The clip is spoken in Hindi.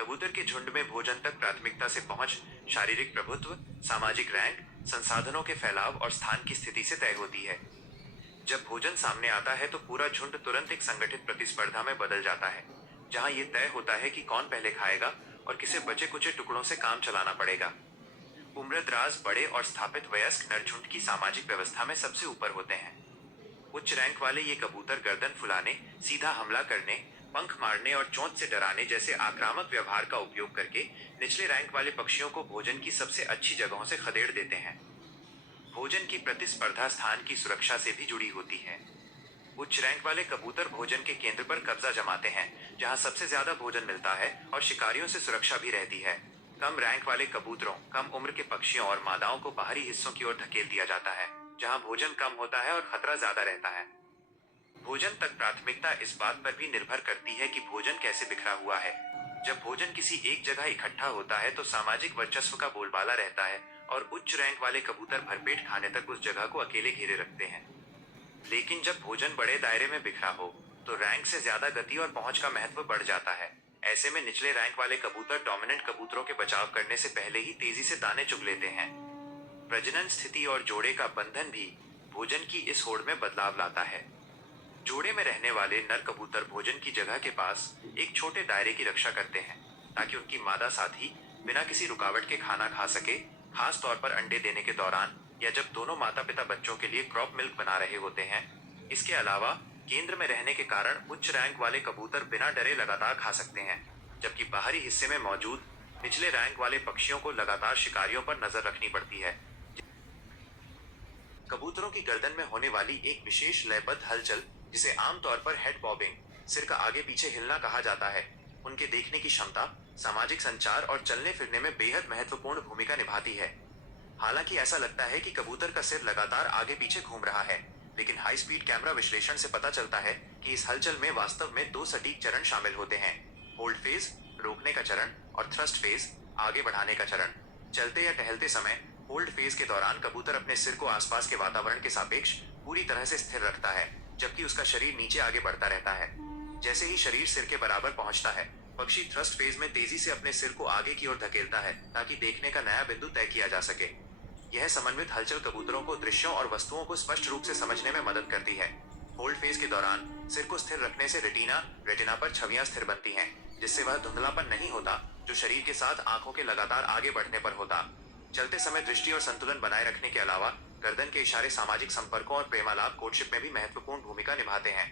कबूतर के झुंड में भोजन तक प्राथमिकता से पहुंच शारीरिक प्रभुत्व, सामाजिक रैंक, संसाधनों के फैलाव और स्थान की स्थिति से तय होती है। जब भोजन सामने आता है तो पूरा झुंड तुरंत एक संगठित प्रतिस्पर्धा में बदल जाता है, जहां यह तय होता है कि कौन पहले खाएगा और किसे बचे कुचे टुकड़ों से काम चलाना पड़ेगा। उम्रदराज, बड़े और स्थापित वयस्क नर झुंड की सामाजिक व्यवस्था में सबसे ऊपर होते हैं। उच्च रैंक वाले ये कबूतर गर्दन फुलाने, सीधा हमला करने, पंख मारने और चोंच से डराने जैसे आक्रामक व्यवहार का उपयोग करके निचले रैंक वाले पक्षियों को भोजन की सबसे अच्छी जगहों से खदेड़ देते हैं। भोजन की प्रतिस्पर्धा स्थान की सुरक्षा से भी जुड़ी होती है। उच्च रैंक वाले कबूतर भोजन के केंद्र पर कब्जा जमाते हैं, जहां सबसे ज्यादा भोजन मिलता है और शिकारियों से सुरक्षा भी रहती है। कम रैंक वाले कबूतरों, कम उम्र के पक्षियों और मादाओं को बाहरी हिस्सों की ओर धकेल दिया जाता है, जहां भोजन कम होता है और खतरा ज्यादा रहता है। भोजन तक प्राथमिकता इस बात पर भी निर्भर करती है कि भोजन कैसे बिखरा हुआ है। जब भोजन किसी एक जगह इकट्ठा होता है तो सामाजिक वर्चस्व का बोलबाला रहता है और उच्च रैंक वाले कबूतर भरपेट खाने तक उस जगह को अकेले घेरे रखते हैं। लेकिन जब भोजन बड़े दायरे में बिखरा हो तो रैंक से ज्यादा गति और पहुंच का महत्व बढ़ जाता है। ऐसे में निचले रैंक वाले कबूतर डोमिनेंट कबूतरों के बचाव करने से पहले ही तेजी से दाने चुग लेते हैं। प्रजनन स्थिति और जोड़े का बंधन भी भोजन की इस होड़ में बदलाव लाता है। जोड़े में रहने वाले नर कबूतर भोजन की जगह के पास एक छोटे दायरे की रक्षा करते हैं, ताकि उनकी मादा साथी बिना किसी रुकावट के खाना खा सके, खास तौर पर अंडे देने के दौरान या जब दोनों माता पिता बच्चों के लिए क्रॉप मिल्क बना रहे होते हैं। इसके अलावा केंद्र में रहने के कारण उच्च रैंक वाले कबूतर बिना डरे लगातार खा सकते हैं, जबकि बाहरी हिस्से में मौजूद निचले रैंक वाले पक्षियों को लगातार शिकारियों पर नजर रखनी पड़ती है। कबूतरों की गर्दन में होने वाली एक विशेष लयबद्ध हलचल, जिसे आमतौर पर हेड बॉबिंग, सिर का आगे पीछे हिलना कहा जाता है, उनके देखने की क्षमता, सामाजिक संचार और चलने फिरने में बेहद महत्वपूर्ण भूमिका निभाती है। हालांकि ऐसा लगता है कि कबूतर का सिर लगातार आगे पीछे घूम रहा है, लेकिन हाई स्पीड कैमरा विश्लेषण से पता चलता है कि इस हलचल में वास्तव में दो सटीक चरण शामिल होते हैं: होल्ड फेज, रोकने का चरण, और थ्रस्ट फेज, आगे बढ़ाने का चरण। चलते या टहलते समय होल्ड फेज के दौरान कबूतर अपने सिर को आसपास के वातावरण के सापेक्ष पूरी तरह से स्थिर रखता है, जबकि उसका शरीर नीचे आगे बढ़ता रहता है। जैसे ही शरीर सिर के बराबर पहुंचता है, पक्षी थ्रस्ट फेज में तेजी से अपने सिर को आगे की ओर धकेलता है, ताकि देखने का नया बिंदु तय किया जा सके। यह समन्वित हलचल कबूतरों को दृश्यों और वस्तुओं को स्पष्ट रूप से समझने में मदद करती है। होल्ड फेज के दौरान सिर को स्थिर रखने से रेटिना पर छवियां स्थिर बनती हैं, जिससे वह धुंधलापन नहीं होता जो शरीर के साथ आंखों के लगातार आगे बढ़ने पर होता। चलते समय दृष्टि और संतुलन बनाए रखने के अलावा गर्दन के इशारे सामाजिक संपर्कों और प्रेमालाप कोर्टशिप में भी महत्वपूर्ण भूमिका निभाते हैं।